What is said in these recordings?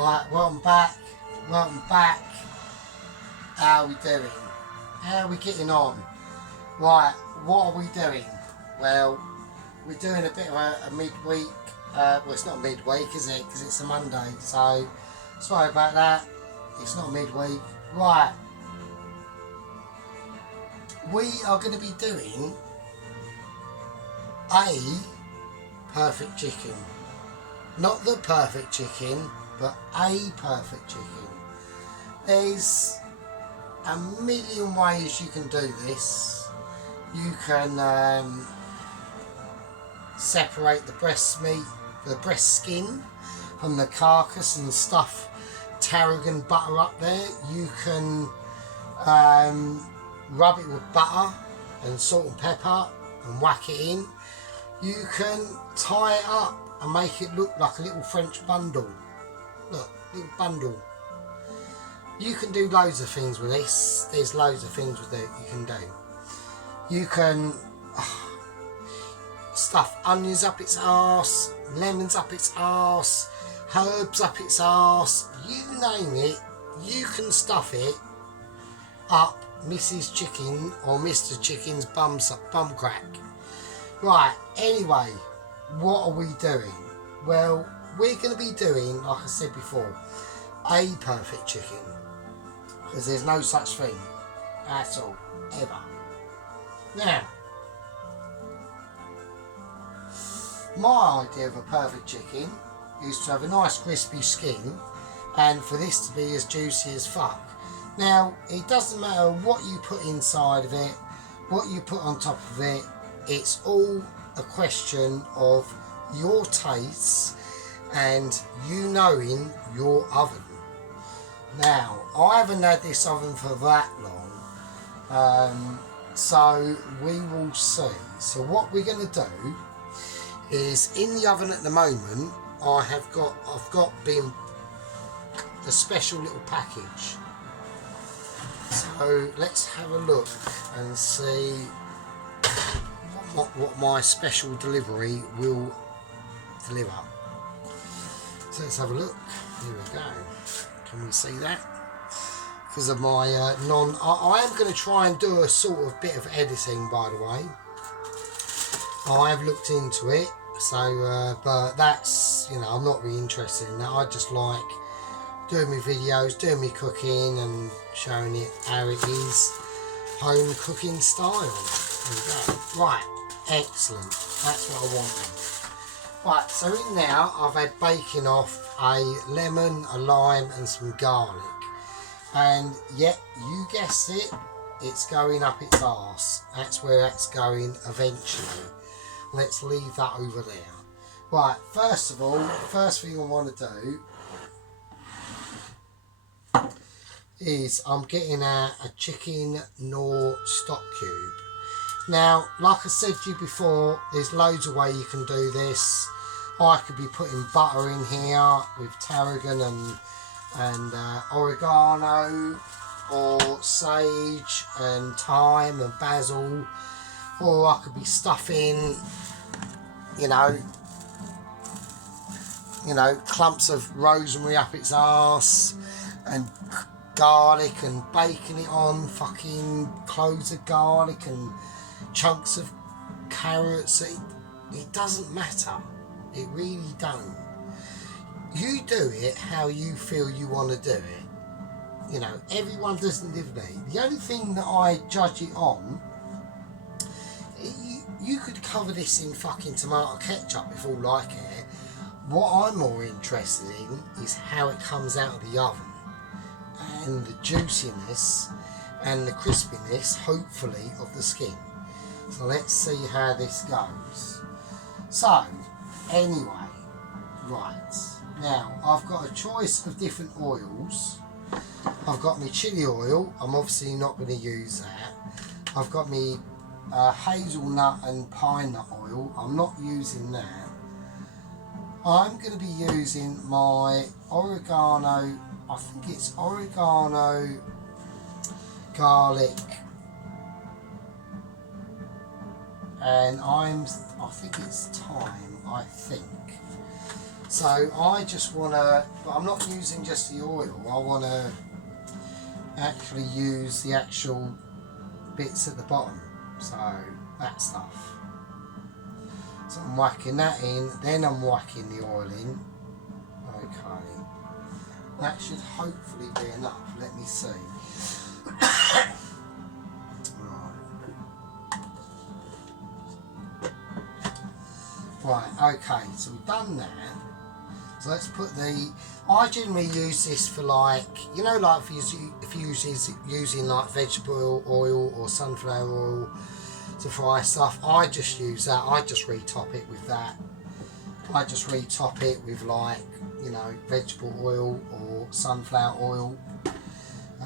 Right, welcome back. Welcome back. How are we doing? How are we getting on? Right, what are we doing? Well, we're doing a bit of a midweek. Well, it's not midweek, is it? Because it's a Monday. So, sorry about that. It's not midweek. Right. We are going to be doing a perfect chicken. Not the perfect chicken, but a perfect chicken. There's a million ways you can do this. You can separate the breast meat, the breast skin from the carcass and stuff tarragon butter up there. You can rub it with butter and salt and pepper and whack it in. You can tie it up and make it look like a little French bundle. Look, little bundle. You can do loads of things with this. There's loads of things with it you can do. You can stuff onions up its arse, lemons up its arse, herbs up its arse. You name it, you can stuff it up Mrs. Chicken or Mr. Chicken's bum crack. Right, anyway, what are we doing? Well, we're going to be doing, like I said before, a perfect chicken. Because there's no such thing at all, ever. Now, my idea of a perfect chicken is to have a nice crispy skin and for this to be as juicy as fuck. Now, it doesn't matter what you put inside of it, what you put on top of it, it's all a question of your tastes and you knowing your oven. Now, I haven't had this oven for that long, so we will see. So what we're going to do is, in the oven at the moment, I've got the special little package. So let's have a look and see what my special delivery will deliver. So let's have a look. Here we go. Can we see that? Because of my I am going to try and do a sort of bit of editing, by the way. I have looked into it, so but that's, you know, I'm not really interested in that. I just like doing my videos, doing my cooking and showing it how it is, home cooking style. There we go. Right, excellent. That's what I wanted. Right, so in now I've had bacon off, a lemon, a lime and some garlic. And yet, you guessed it, it's going up its arse. That's where that's going eventually. Let's leave that over there. Right, first of all, first thing I want to do is I'm getting a chicken Knorr stock cube. Now, like I said to you before, there's loads of ways you can do this. I could be putting butter in here with tarragon and oregano or sage and thyme and basil, or I could be stuffing, you know, clumps of rosemary up its arse and garlic and baking it on fucking cloves of garlic and chunks of carrots. It doesn't matter. It really don't. You do it how you feel you want to do it. You know, everyone doesn't live there. The only thing that I judge it on, you could cover this in fucking tomato ketchup if all like it. What I'm more interested in is how it comes out of the oven and the juiciness and the crispiness, hopefully, of the skin. So let's see how this goes. So, anyway, right. Now, I've got a choice of different oils. I've got my chili oil. I'm obviously not going to use that. I've got my hazelnut and pine nut oil. I'm not using that. I'm going to be using my oregano. I think it's oregano, garlic, and I think it's thyme. I think. So I just want to, but I'm not using just the oil, I want to actually use the actual bits at the bottom, so that stuff. So I'm whacking that in, then I'm whacking the oil in. Okay, that should hopefully be enough, let me see. Right, okay, so we've done that. So let's put the, I generally use this for like, you know, like if you use using like vegetable oil or sunflower oil to fry stuff, I just use that, I just retop it with that. I just retop it with like, you know, vegetable oil or sunflower oil.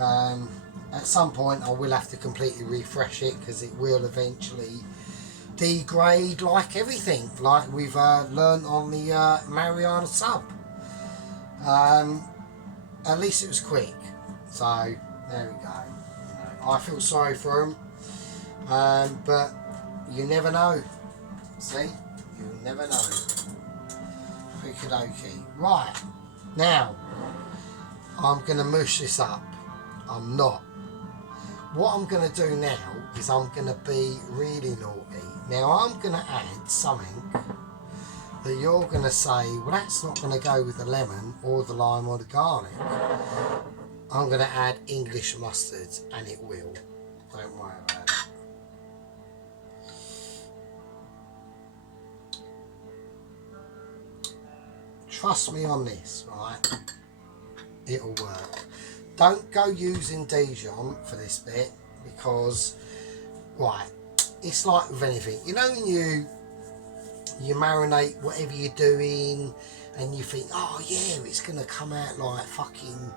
At some point I will have to completely refresh it because it will eventually degrade like everything, like we've learned on the Mariana sub. At least it was quick, so there we go. You know, I feel sorry for him, but you never know. See, you never know. Okie dokie. Right, now I'm gonna mush this up. I'm not. What I'm gonna do now is I'm gonna be really naughty. Now I'm going to add something that you're going to say, well, that's not going to go with the lemon or the lime or the garlic. I'm going to add English mustard, and it will. Don't worry about it. Trust me on this, right? It'll work. Don't go using Dijon for this bit because, right, it's like with anything, you know, when you marinate whatever you're doing and you think, oh yeah, it's gonna come out like fucking,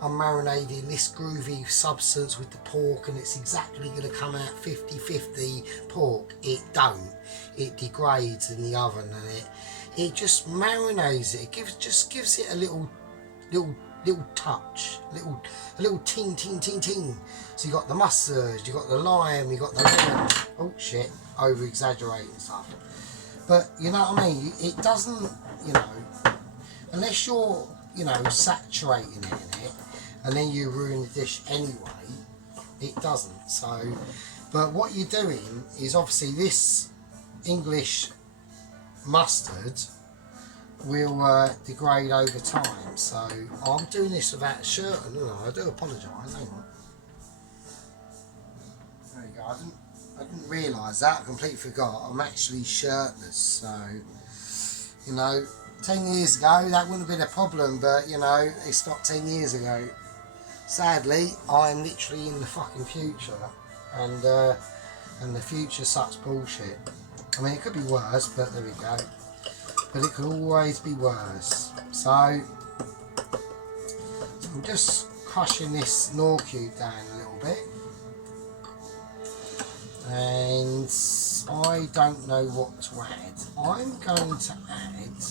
I'm marinating this groovy substance with the pork and it's exactly gonna come out 50-50 pork. It don't. It degrades in the oven and it just marinates it. It just gives it a little touch, a little ting. So you got the mustard, you got the lime, you got the lemon. Oh shit, over exaggerating stuff. But you know what I mean? It doesn't, you know, unless you're, you know, saturating it in it, and then you ruin the dish anyway. It doesn't. So, but what you're doing is obviously this English mustard will degrade over time. So I'm doing this without a shirt on, no, I do apologise, hang on. There you go, I didn't realise that, I completely forgot, I'm actually shirtless, so, you know, 10 years ago that wouldn't have been a problem, but you know, it's not 10 years ago. Sadly, I'm literally in the fucking future, and the future sucks bullshit. I mean, it could be worse, but there we go. But it could always be worse. So I'm just crushing this Knorr cube down a little bit. And I don't know what to add. I'm going to add...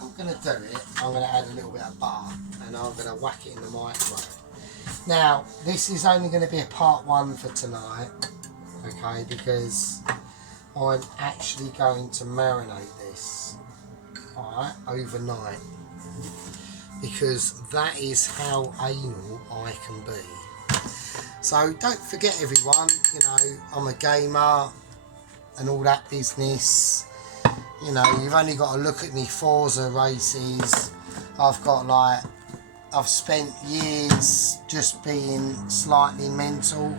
I'm going to do it. I'm going to add a little bit of butter and I'm going to whack it in the microwave. Now, this is only going to be a part one for tonight. Okay, because I'm actually going to marinate this, alright, overnight, because that is how anal I can be. So don't forget everyone, you know, I'm a gamer and all that business. You know, you've only got to look at me Forza races. I've spent years just being slightly mental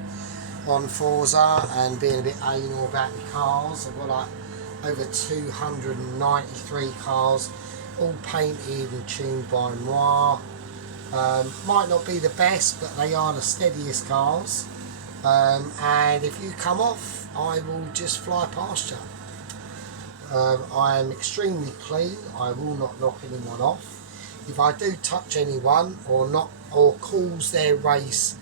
on Forza and being a bit anal about the cars. I've got like over 293 cars, all painted and tuned by Noir. Might not be the best, but they are the steadiest cars. And if you come off, I will just fly past you. I am extremely clean. I will not knock anyone off. If I do touch anyone or cause their race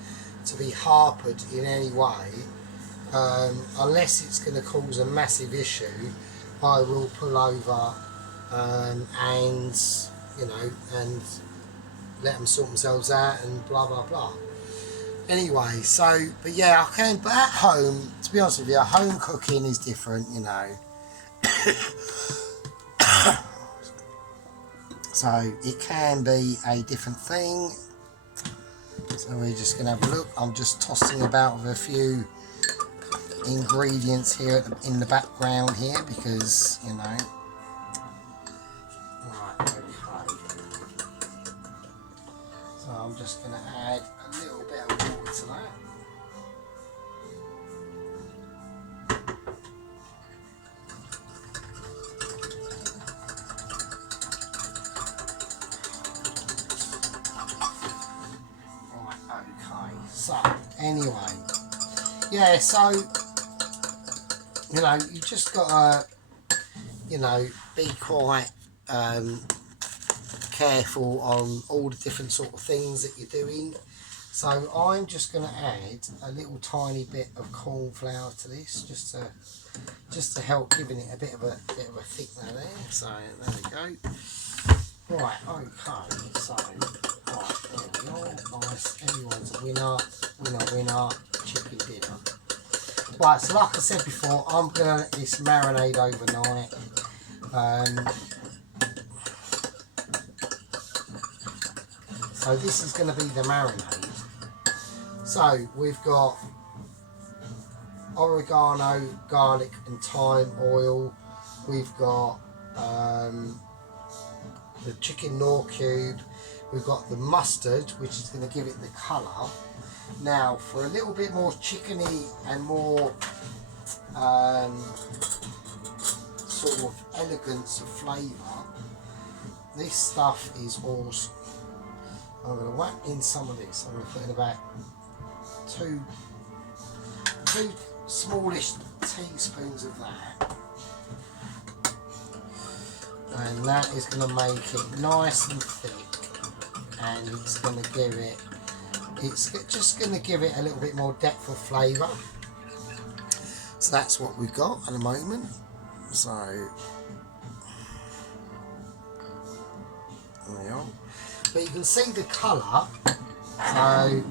to be harpered in any way, unless it's going to cause a massive issue, I will pull over and, you know, and let them sort themselves out and blah blah blah. Anyway, so, but yeah, I can, but at home, to be honest with you, home cooking is different, you know. So it can be a different thing. So we're just going to have a look. I'm just tossing about with a few ingredients here in the background here because, you know. Right, okay. So I'm just going to add a little bit of water to that. So, anyway, yeah, so, you know, you just got to, you know, be quite careful on all the different sort of things that you're doing. So I'm just going to add a little tiny bit of corn flour to this, just to help giving it a bit of a thickener there. So there we go. Right, okay, so, right, there we are, nice, everyone's a winner, winner, chicken dinner. Right, so like I said before, I'm going to let this marinade overnight. So this is going to be the marinade. So we've got oregano, garlic and thyme oil. We've got the chicken Knorr cube, we've got the mustard, which is going to give it the colour. Now for a little bit more chickeny and more sort of elegance of flavour, this stuff is awesome. I'm going to whack in some of this. I'm going to put in about two smallish teaspoons of that. And that is going to make it nice and thick, and it's going to give it, it's just going to give it a little bit more depth of flavour. So that's what we've got at the moment. So there we are. But you can see the colour. So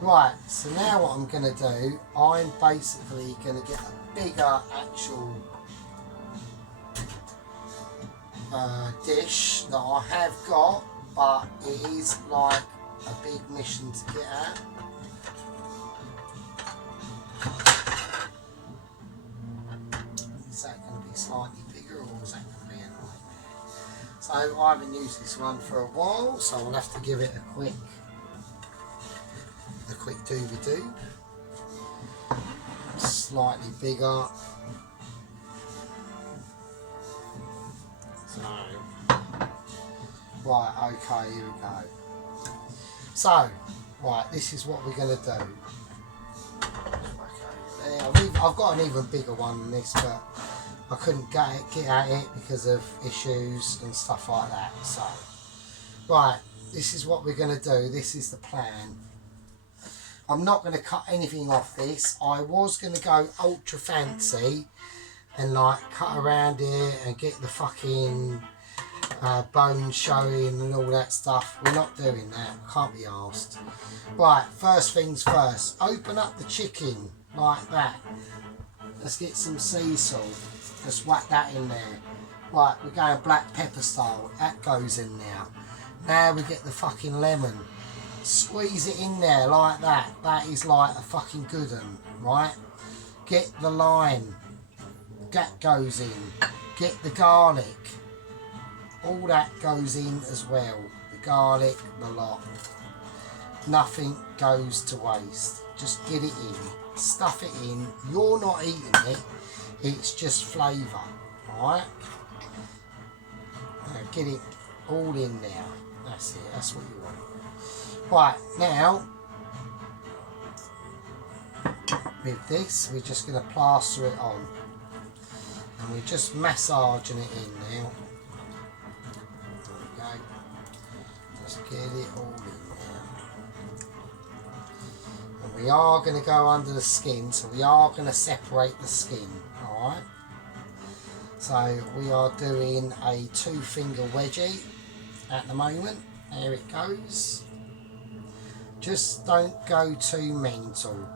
right, so now what I'm going to do, I'm basically going to get a bigger actual dish that I have got, but it is like a big mission to get at. Is that going to be slightly bigger, or is that going to be a nightmare? So I haven't used this one for a while, so I'll have to give it a quick doobie-doo. Slightly bigger. So, right, okay, here we go. So, right, this is what we're going to do. Okay, I've got an even bigger one than this, but I couldn't get at it because of issues and stuff like that. So, right, this is what we're going to do. This is the plan. I'm not going to cut anything off this. I was going to go ultra fancy and like cut around here and get the fucking bones showing and all that stuff. We're not doing that. Can't be asked. Right, first things first. Open up the chicken like that. Let's get some sea salt. Let's whack that in there. Right, we're going black pepper style. That goes in there. Now we get the fucking lemon. Squeeze it in there like that. That is like a fucking good one, right? Get the lime. That goes in. Get the garlic. All that goes in as well. The garlic, the lot. Nothing goes to waste. Just get it in. Stuff it in. You're not eating it. It's just flavour, alright? Get it all in there. That's it. That's what you want. Right, now, with this, we're just going to plaster it on. And we're just massaging it in now. There we go. Just get it all in there. And we are going to go under the skin, so we are going to separate the skin, alright? So we are doing a 2-finger wedgie at the moment. There it goes. Just don't go too mental.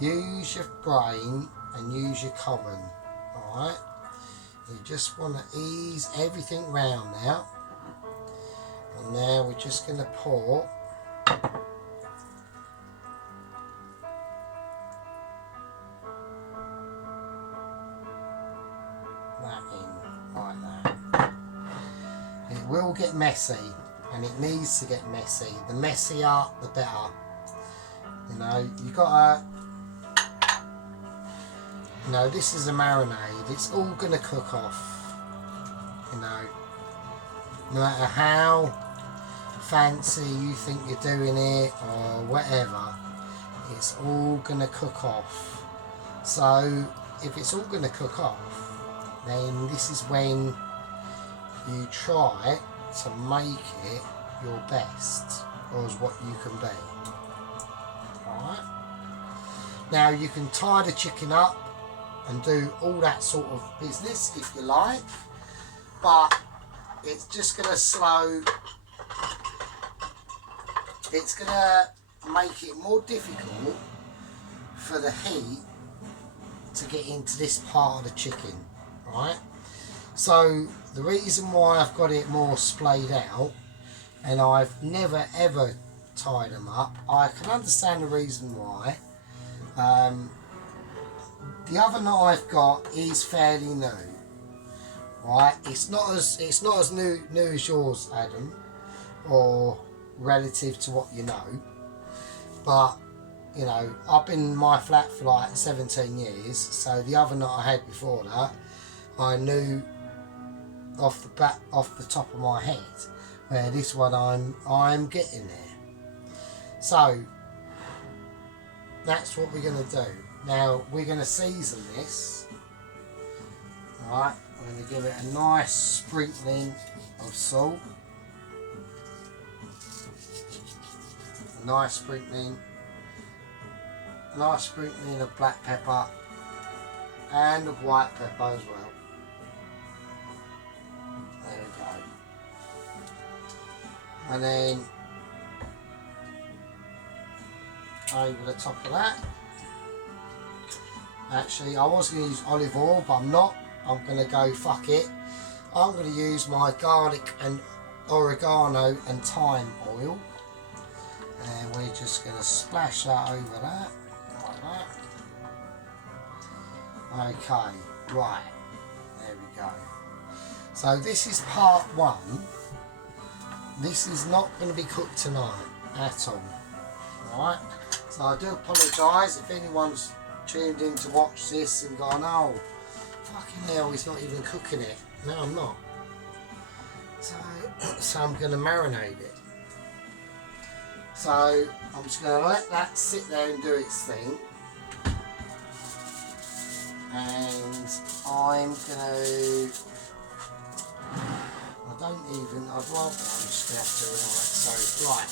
Use your brain and use your common. Alright? You just want to ease everything round now. And now we're just going to pour that in like that. It will get messy, and it needs to get messy. The messier, the better. You know, you got to. You know, this is a marinade. It's all going to cook off. You know, no matter how fancy you think you're doing it or whatever, it's all going to cook off. So if it's all going to cook off, then this is when you try to make it your best, or as what you can be. Alright? Now you can tie the chicken up and do all that sort of business if you like, but it's just going to it's going to make it more difficult for the heat to get into this part of the chicken, right? So the reason why I've got it more splayed out, and I've never ever tied them up, I can understand the reason why. The oven that I've got is fairly new, right? It's not as new as yours, Adam, or relative to what you know. But you know, I've been in my flat for like 17 years, so the oven that I had before that, I knew off the top of my head, where this one I'm getting there. So that's what we're going to do. Now we're going to season this. Alright, we're going to give it a nice sprinkling of salt. A nice sprinkling of black pepper and of white pepper as well. There we go. And then over the top of that, actually I was going to use olive oil, but I'm not. I'm going to go fuck it. I'm going to use my garlic and oregano and thyme oil, and we're just going to splash that over that like that. Okay, right, there we go. So this is part one. This is not going to be cooked tonight at all. Right, so I do apologise if anyone's tuned in to watch this and gone, oh fucking hell, he's not even cooking it. No, I'm not. So I'm going to marinate it. So I'm just going to let that sit there and do its thing. And I'm going to, I'd rather, I'm just going to have to do it like so. Right.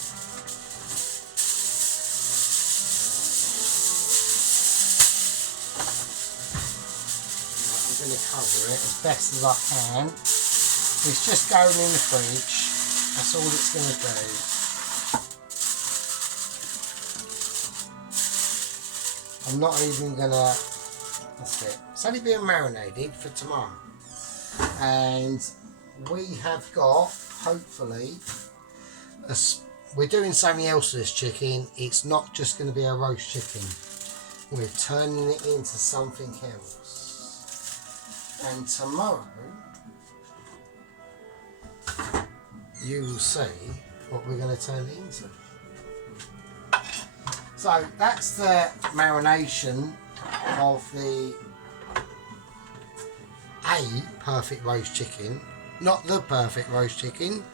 I'm going to cover it as best as I can. It's just going in the fridge. That's all it's going to do. I'm not even going to, that's it. It's only being marinated for tomorrow. And we have got, hopefully, we're doing something else with this chicken. It's not just going to be a roast chicken. We're turning it into something else. And tomorrow, you will see what we're going to turn it into. So that's the marination of the perfect roast chicken. Not the perfect roast chicken,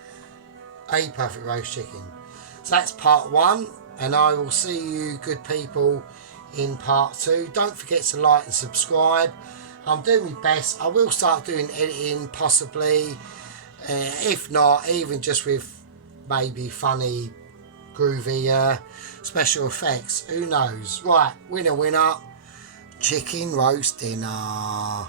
a perfect roast chicken. So that's part one, and I will see you good people in part two. Don't forget to like and subscribe. I'm doing my best. I will start doing editing possibly, if not even just with maybe funny groovy special effects, who knows. Right, winner, chicken roast dinner.